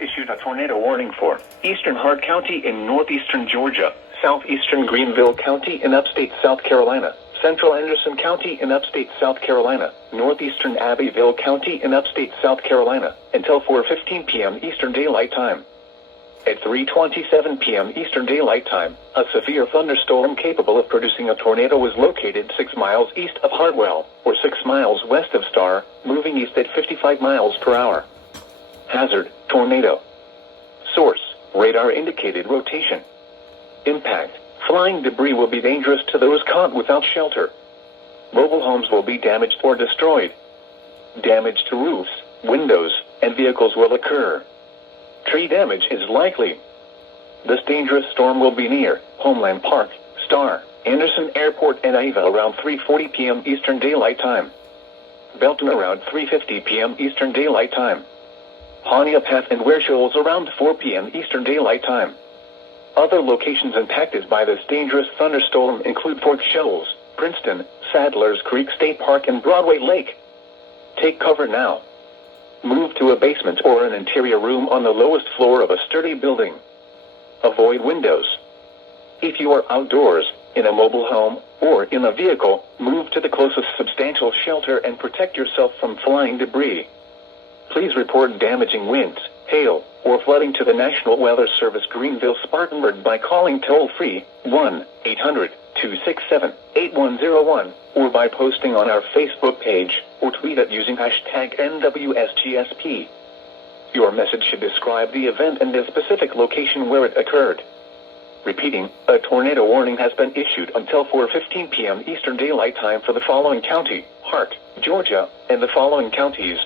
issued a tornado warning for eastern Hart County in northeastern Georgia, southeastern Greenville County in upstate South Carolina, central Anderson County in upstate South Carolina, northeastern Abbeville County in upstate South Carolina, until 4:15 p.m. Eastern Daylight Time. At 3:27 p.m. Eastern Daylight Time, a severe thunderstorm capable of producing a tornado was located 6 miles east of Hartwell, or 6 miles west of Star, moving east at 55 miles per hour. Hazard, tornado. Source, radar indicated rotation. Impact, flying debris will be dangerous to those caught without shelter. Mobile homes will be damaged or destroyed. Damage to roofs, windows, and vehicles will occur. Tree damage is likely. This dangerous storm will be near Homeland Park, Star, Anderson Airport, and Ava around 3:40 p.m. Eastern Daylight Time. Belton around 3:50 p.m. Eastern Daylight Time. Hania Path and Ware Shoals around 4 p.m. Eastern Daylight Time. Other locations impacted by this dangerous thunderstorm include Fort Shoals, Princeton, Sadler's Creek State Park, and Broadway Lake. Take cover now. Move to a basement or an interior room on the lowest floor of a sturdy building. Avoid windows. If you are outdoors, in a mobile home, or in a vehicle, move to the closest substantial shelter and protect yourself from flying debris. Please report damaging winds, hail, or flooding to the National Weather Service Greenville Spartanburg by calling toll-free 1-800-267-8101, or by posting on our Facebook page, or tweet it using hashtag NWSGSP. Your message should describe the event and the specific location where it occurred. Repeating, a tornado warning has been issued until 4:15 p.m. Eastern Daylight Time for the following county, Hart, Georgia, and the following counties: